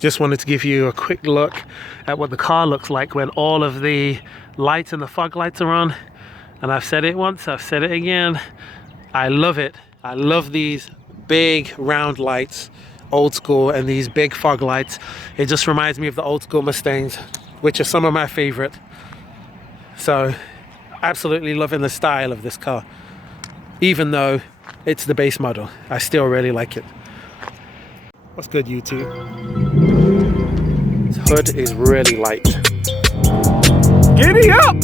Just wanted to give you a quick look at what the car looks like when all of the lights and the fog lights are on. And I've said it once, I've said it again, I love it. I love these big round lights, old school, and these big fog lights. It just reminds me of the old school Mustangs, which are some of my favorite. So absolutely loving the style of this car. Even though it's the base model, I still really like it. What's good, YouTube? This hood is really light. Giddy up!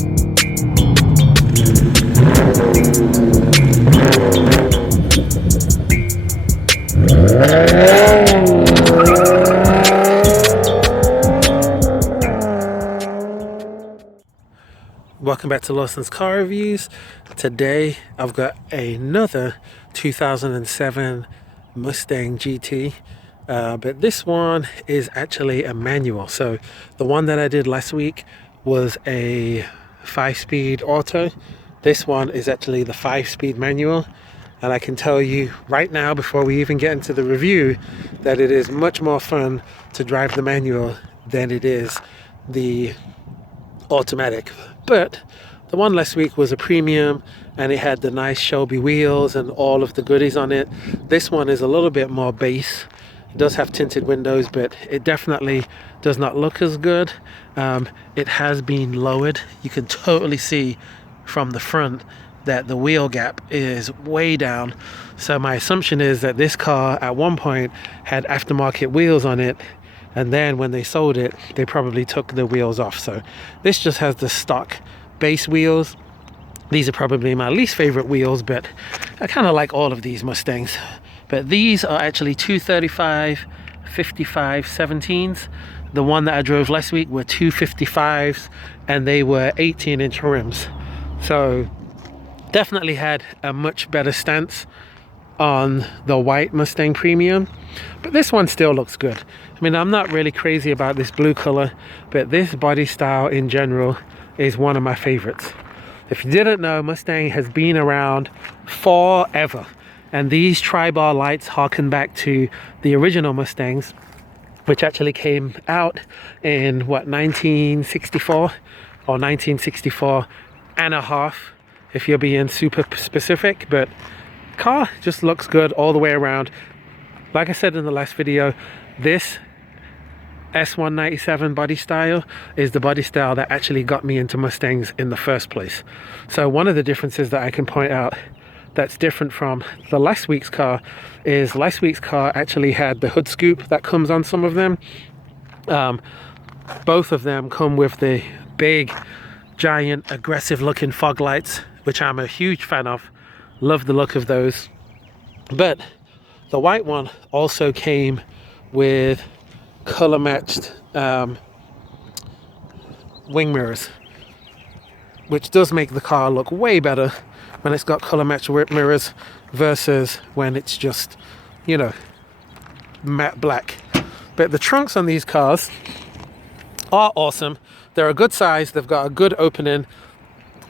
Welcome back to Lawson's Car Reviews. Today I've got another 2007 Mustang GT, but this one is actually a manual. So the one that I did last week was a 5-speed auto. This one is actually the 5-speed manual, and I can tell you right now, before we even get into the review, that it is much more fun to drive the manual than it is the automatic. But the one last week was a premium, and it had the nice Shelby wheels and all of the goodies on it. This one is a little bit more base. It does have tinted windows, but it definitely does not look as good. It has been lowered. You can totally see from the front that the wheel gap is way down. So my assumption is that this car at one point had aftermarket wheels on it, and then when they sold it, they probably took the wheels off. So this just has the stock base wheels. These are probably my least favorite wheels, but I kind of like all of these Mustangs. But these are actually 235 55 17s. The one that I drove last week were 255s, and they were 18-inch rims. So definitely had a much better stance on the white Mustang Premium, but this one still looks good. I mean, I'm not really crazy about this blue color, but this body style in general is one of my favorites. If you didn't know, Mustang has been around forever, and these tri-bar lights harken back to the original Mustangs, which actually came out in what, 1964 or 1964 and a half, if you're being super specific. But car just looks good all the way around. Like I said in the last video, this S197 body style is the body style that actually got me into Mustangs in the first place. So one of the differences that I can point out that's different from the last week's car is last week's car actually had the hood scoop that comes on some of them. Both of them come with the big, giant, aggressive looking fog lights, which I'm a huge fan of. Love the look of those. But the white one also came with color matched wing mirrors, which does make the car look way better when it's got color matched mirrors versus when it's just, you know, matte black. But the trunks on these cars are awesome. They're a good size. They've got a good opening,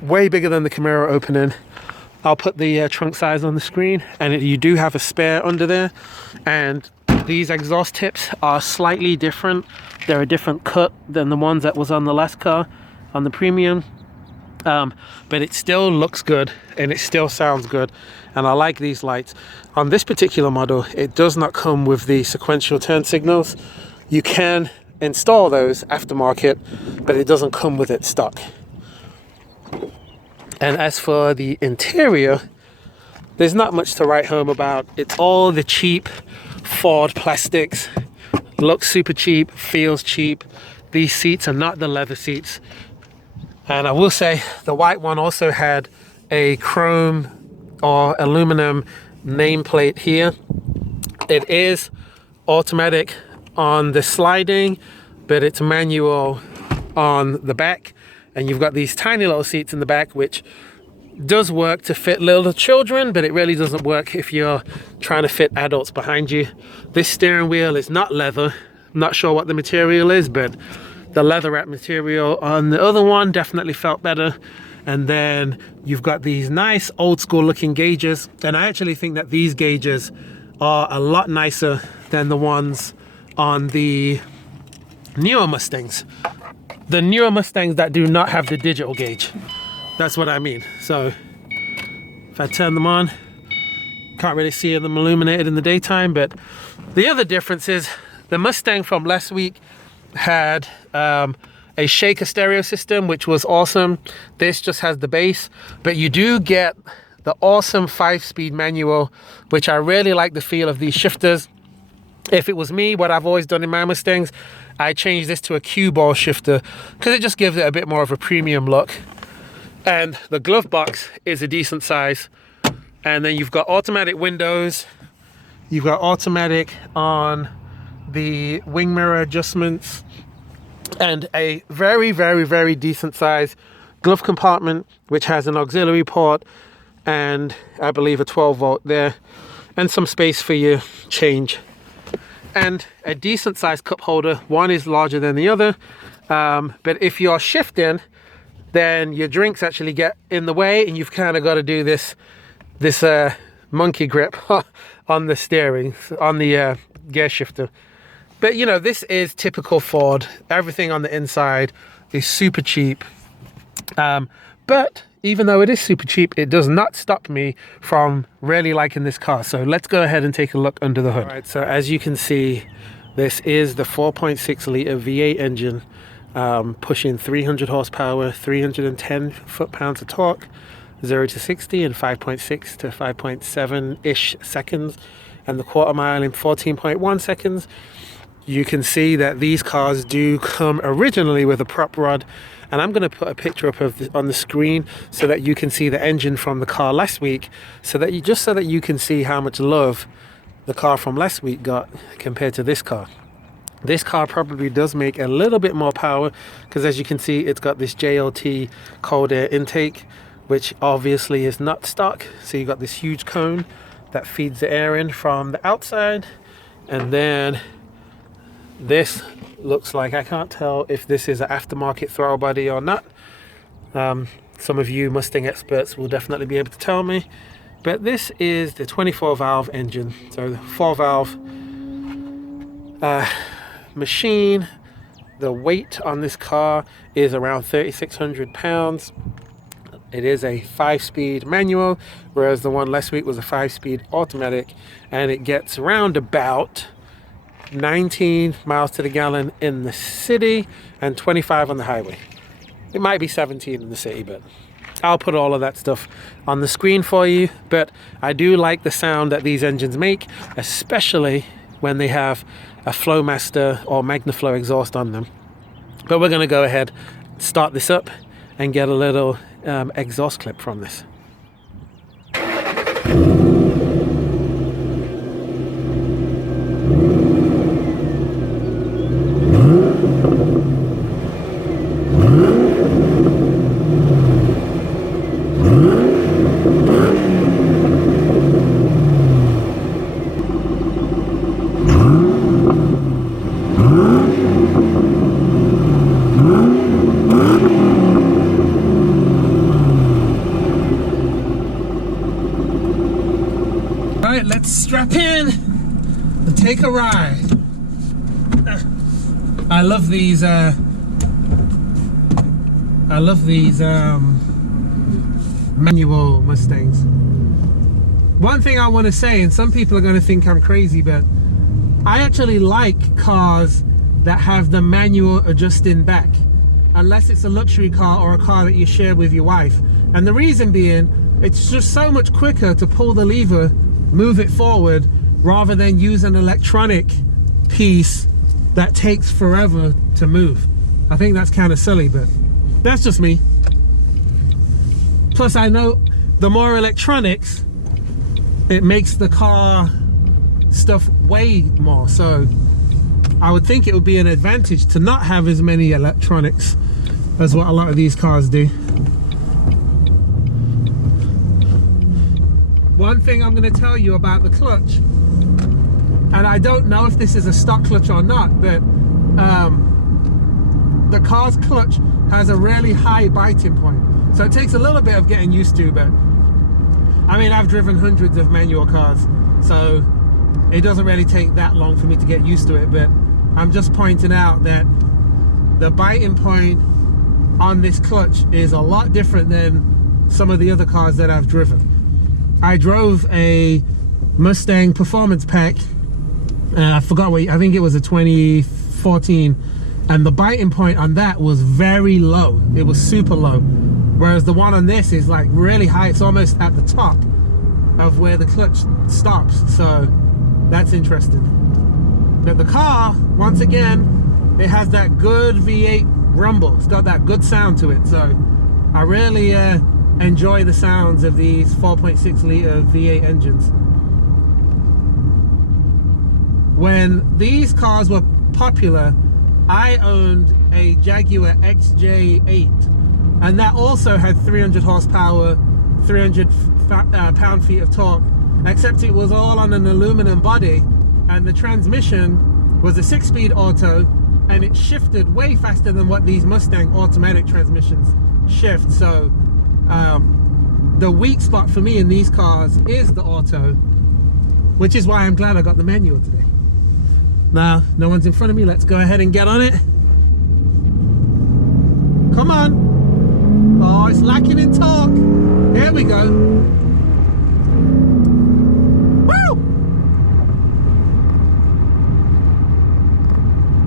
way bigger than the Camaro opening. I'll put the trunk size on the screen, and you do have a spare under there. And these exhaust tips are slightly different. They're a different cut than the ones that was on the last car, on the Premium. But it still looks good, and it still sounds good. And I like these lights. On this particular model, it does not come with the sequential turn signals. You can install those aftermarket, but it doesn't come with it stock. And as for the interior, there's not much to write home about. It's all the cheap Ford plastics. Looks super cheap, feels cheap. These seats are not the leather seats. And I will say the white one also had a chrome or aluminum nameplate here. It is automatic on the sliding, but it's manual on the back. And you've got these tiny little seats in the back, which does work to fit little children, but it really doesn't work if you're trying to fit adults behind you. This steering wheel is not leather. I'm not sure what the material is, but the leather wrap material on the other one definitely felt better. And then you've got these nice old school looking gauges, and I actually think that these gauges are a lot nicer than the ones on the newer Mustangs. The newer Mustangs that do not have the digital gauge. That's what I mean. So if I turn them on, can't really see them illuminated in the daytime, but the other difference is the Mustang from last week had a shaker stereo system, which was awesome. This just has the bass, but you do get the awesome 5-speed manual, which I really like the feel of these shifters. If it was me, what I've always done in my Mustangs, I changed this to a cue ball shifter because it just gives it a bit more of a premium look. And the glove box is a decent size. And then you've got automatic windows. You've got automatic on the wing mirror adjustments, and a very, very, very decent size glove compartment, which has an auxiliary port and I believe a 12 volt there, and some space for your change. And a decent sized cup holder. One is larger than the other, but if you're shifting, then your drinks actually get in the way, and you've kind of got to do this monkey grip on the steering, on the gear shifter. But you know, this is typical Ford. Everything on the inside is super cheap. But even though it is super cheap, it does not stop me from really liking this car. So let's go ahead and take a look under the hood. All right, so as you can see, this is the 4.6 litre V8 engine, pushing 300 horsepower, 310 foot-pounds of torque, 0 to 60 in 5.6 to 5.7-ish seconds, and the quarter mile in 14.1 seconds. You can see that these cars do come originally with a prop rod, and I'm going to put a picture up of on the screen so that you can see the engine from the car last week, so that you can see how much love the car from last week got compared to this car. This car probably does make a little bit more power because, as you can see, it's got this JLT cold air intake, which obviously is not stock. So you've got this huge cone that feeds the air in from the outside, and then this looks like, I can't tell if this is an aftermarket throttle body or not. Some of you Mustang experts will definitely be able to tell me, but this is the 24 valve engine. So the 4-valve machine. The weight on this car is around 3,600 pounds. It is a 5-speed manual, whereas the one last week was a 5-speed automatic, and it gets around about 19 miles to the gallon in the city and 25 on the highway. It might be 17 in the city, but I'll put all of that stuff on the screen for you. But I do like the sound that these engines make, especially when they have a Flowmaster or MagnaFlow exhaust on them. But we're going to go ahead, start this up, and get a little exhaust clip from this. Let's strap in and take a ride. I love these manual Mustangs. One thing I want to say, and some people are going to think I'm crazy, but I actually like cars that have the manual adjusting back, unless it's a luxury car or a car that you share with your wife. And the reason being, it's just so much quicker to pull the lever, move it forward, rather than use an electronic piece that takes forever to move. I think that's kind of silly, but that's just me. Plus, I know the more electronics, it makes the car stuff way more. So I would think it would be an advantage to not have as many electronics as what a lot of these cars do. One thing I'm going to tell you about the clutch, and I don't know if this is a stock clutch or not, but the car's clutch has a really high biting point. So it takes a little bit of getting used to, but I mean, I've driven hundreds of manual cars, so it doesn't really take that long for me to get used to it. But I'm just pointing out that the biting point on this clutch is a lot different than some of the other cars that I've driven. I drove a Mustang Performance Pack, I forgot what, I think it was a 2014, and the biting point on that was very low. It was super low, whereas the one on this is like really high. It's almost at the top of where the clutch stops, so that's interesting. But the car, once again, it has that good V8 rumble. It's got that good sound to it, so I really enjoy the sounds of these 4.6 litre V8 engines. When these cars were popular, I owned a Jaguar XJ8, and that also had 300 horsepower, 300 pound-feet of torque, except it was all on an aluminum body, and the transmission was a 6-speed auto, and it shifted way faster than what these Mustang automatic transmissions shift. So the weak spot for me in these cars is the auto, which is why I'm glad I got the manual today. Now, no one's in front of me. Let's go ahead and get on it. Come on. Oh, it's lacking in torque. Here we go. Woo!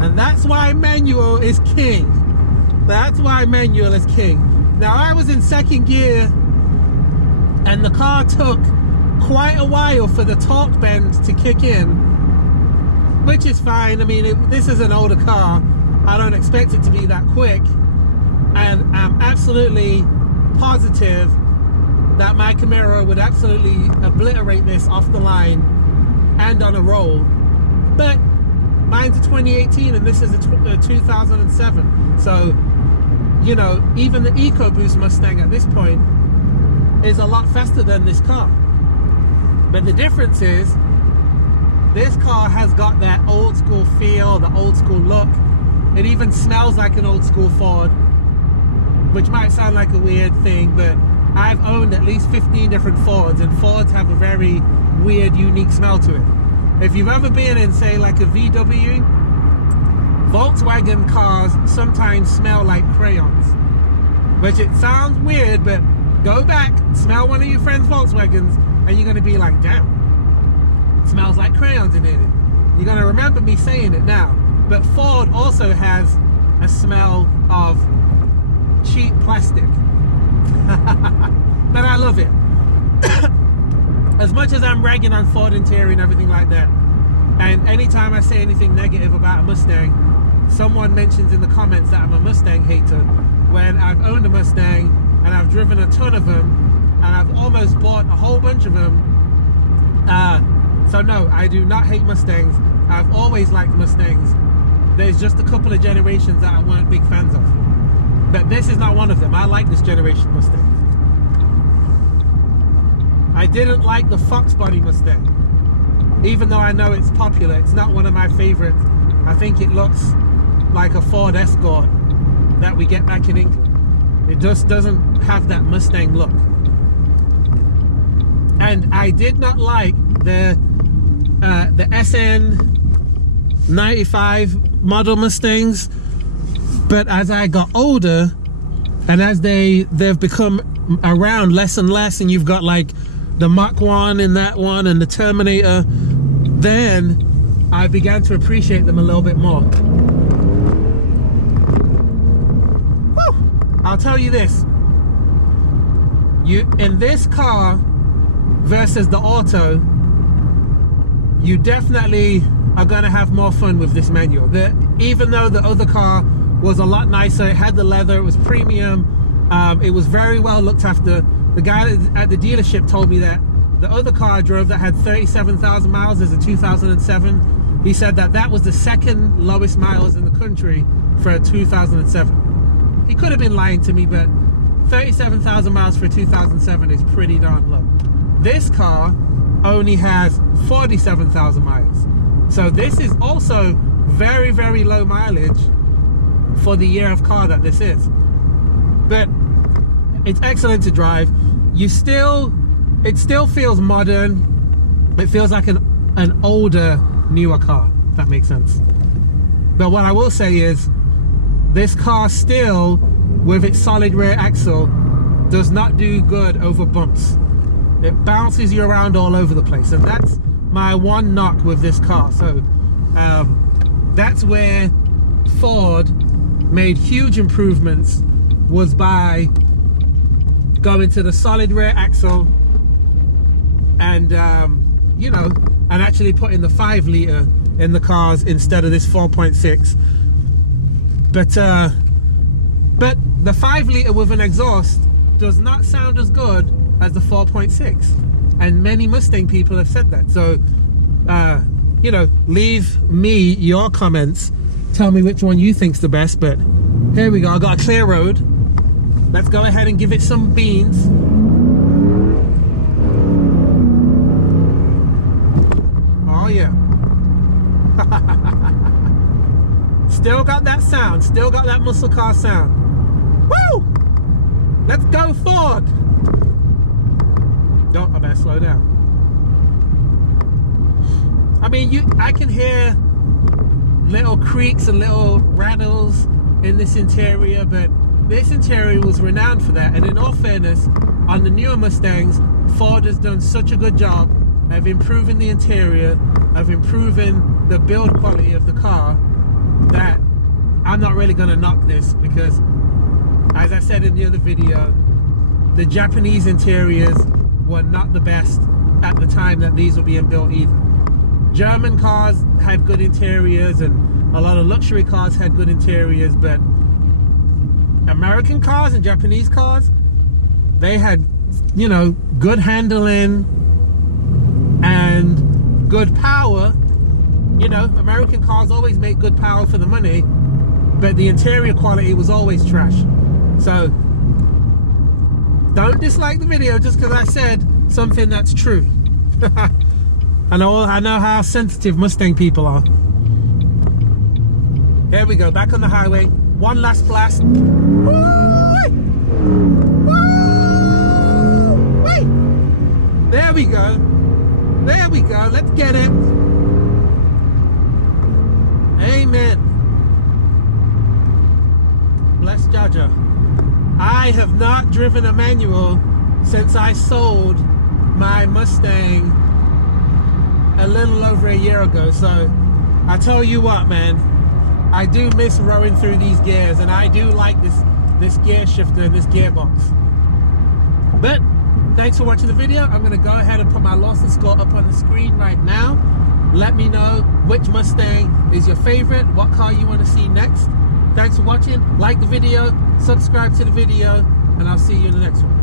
And that's why manual is king. That's why manual is king. Now, I was in second gear, and the car took quite a while for the torque bend to kick in, which is fine. I mean, this is an older car. I don't expect it to be that quick. And I'm absolutely positive that my Camaro would absolutely obliterate this off the line and on a roll. But mine's a 2018 and this is a 2007. So, you know, even the EcoBoost Mustang at this point is a lot faster than this car. But the difference is, this car has got that old school feel, the old school look. It even smells like an old school Ford, which might sound like a weird thing, but I've owned at least 15 different Fords, and Fords have a very weird, unique smell to it. If you've ever been in, say, like a VW, Volkswagen cars sometimes smell like crayons, which it sounds weird, but go back, smell one of your friend's Volkswagens, and you're gonna be like, damn, smells like crayons in it. You're gonna remember me saying it now. But Ford also has a smell of cheap plastic. But I love it. As much as I'm ragging on Ford interior and everything like that, and anytime I say anything negative about a Mustang, someone mentions in the comments that I'm a Mustang hater, when I've owned a Mustang and I've driven a ton of them, and I've almost bought a whole bunch of them. So no, I do not hate Mustangs. I've always liked Mustangs. There's just a couple of generations that I weren't big fans of. But this is not one of them. I like this generation Mustang. I didn't like the Fox body Mustang. Even though I know it's popular, it's not one of my favorites. I think it looks like a Ford Escort that we get back in England. It just doesn't have that Mustang look. And I did not like the SN 95 model Mustangs, but as I got older and as they've become around less and less, and you've got like the Mach 1 in that one and the Terminator, then I began to appreciate them a little bit more. Whew. I'll tell you this, in this car versus the auto, you definitely are going to have more fun with this manual. Even though the other car was a lot nicer, it had the leather, it was premium, it was very well looked after. The guy at the dealership told me that the other car I drove that had 37,000 miles is a 2007. He said that that was the second lowest miles in the country for a 2007. He could have been lying to me, but 37,000 miles for a 2007 is pretty darn low. This car only has 47,000 miles. So this is also very, very low mileage for the year of car that this is. But it's excellent to drive. It still feels modern. It feels like an older, newer car, if that makes sense. But what I will say is, this car still, with its solid rear axle, does not do good over bumps. It bounces you around all over the place, and that's my one knock with this car. So that's where Ford made huge improvements, was by going to the solid rear axle and you know, and actually putting the 5 litre in the cars instead of this 4.6. But the 5 litre with an exhaust does not sound as good as the 4.6, and many Mustang people have said that. So you know, leave me your comments, tell me which one you think's the best. But here we go, I got a clear road. Let's go ahead and give it some beans. Oh yeah. Still got that sound, still got that muscle car sound. Woo! Let's go Ford! Don't, I better slow down. I mean, I can hear little creaks and little rattles in this interior, but this interior was renowned for that. And in all fairness, on the newer Mustangs, Ford has done such a good job of improving the interior, of improving the build quality of the car, that I'm not really going to knock this, because as I said in the other video, the Japanese interiors were not the best at the time that these were being built either. German cars had good interiors, and a lot of luxury cars had good interiors, but American cars and Japanese cars, they had, you know, good handling and good power. You know, American cars always make good power for the money, but the interior quality was always trash. So don't dislike the video just because I said something that's true. I know how sensitive Mustang people are. Here we go, back on the highway. One last blast. There we go. There we go. Let's get it. Amen. Bless Jaja. I have not driven a manual since I sold my Mustang a little over a year ago. So I tell you what, man, I do miss rowing through these gears, and I do like this gear shifter and this gearbox. But thanks for watching the video. I'm going to go ahead and put my Lawson score up on the screen right now. Let me know which Mustang is your favorite, what car you want to see next. Thanks for watching. Like the video, subscribe to the video, and I'll see you in the next one.